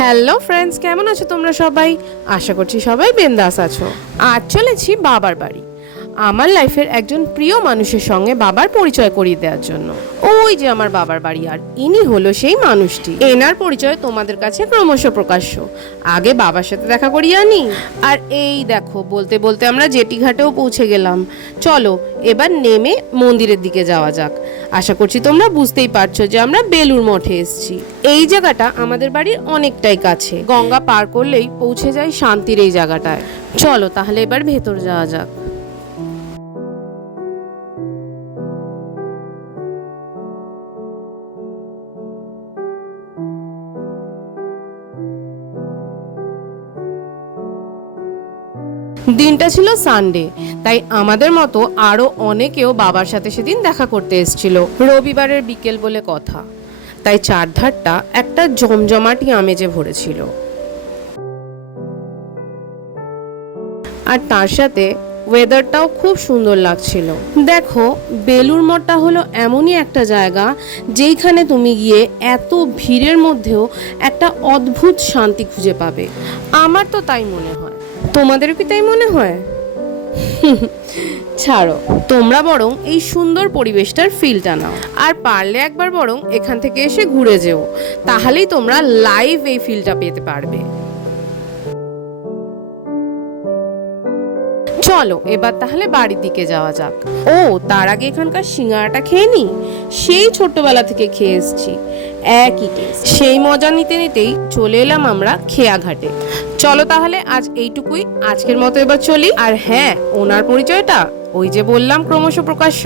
Hello friends, কেমন আছো তোমরা সবাই? আশা করছি সবাই বিন্দাস আছো। আজ চলেছি বাবার বাড়ি, আমার লাইফের একজন প্রিয় মানুষের সঙ্গে বাবার পরিচয় করিয়ে দেওয়ার জন্য। ওই যে আমার বাবার বাড়ি, আর ইনি হলো সেই মানুষটি। এনার পরিচয় তোমাদের কাছে ক্রমশ প্রকাশ্য। আগে বাবার সাথে দেখা করিয়ে আনি। আর এই দেখো, বলতে বলতে আমরা জেটি ঘাটেও পৌঁছে গেলাম। চলো এবার নেমে মন্দিরের দিকে যাওয়া যাক। আশা করছি তোমরা বুঝতেই পারছো যে আমরা বেলুড় মঠে এসেছি। এই জায়গাটা আমাদের বাড়ির অনেকটাই কাছে, গঙ্গা পার করলেই পৌঁছে যাই শান্তির এই জায়গাটায়। চলো তাহলে এবার ভেতর যাওয়া যাক। দিনটা ছিল সানডে, তাই আমাদের মতো আরো অনেকেও বাবার সাথে সেদিন দেখা করতে এসেছিল। রবিবারের বিকেল বলে কথা, তাই চারধারটা একটা জমজমাটি আমেজে ভরেছিল। আর তার সাথে ওয়েদারটাও খুব সুন্দর লাগছিল। দেখো, বেলুড় মঠটা হলো এমনই একটা জায়গা যেইখানে তুমি গিয়ে এত ভিড়ের মধ্যেও একটা অদ্ভুত শান্তি খুঁজে পাবে। আমার তো তাই মনে হয়। তোমাদেরও কি তাই মনে হয়? ছাড়ো, তোমরা বরং এই সুন্দর পরিবেশটার ফিলটা নাও, আর পারলে একবার বরং এখান থেকে এসে ঘুরে যেও, তাহলেই তোমরা লাইভ এই ফিলটা পেতে পারবে। চলো এবার তাহলে বাড়ির দিকে যাওয়া যাক। ও তার আগে এখানকার সিঙ্গারাটা খেয়ে নি। সেই ছোট্টবেলা থেকে খেয়ে এসেছি, একই টেস্ট। সেই মজা নিতে নিতেই চলে এলাম আমরা খেয়া ঘাটে। চলো তাহলে আজ এইটুকুই, আজকের মতো এবার চলি। আর হ্যাঁ, ওনার পরিচয়টা ওই যে বললাম ক্রমশ প্রকাশ্য।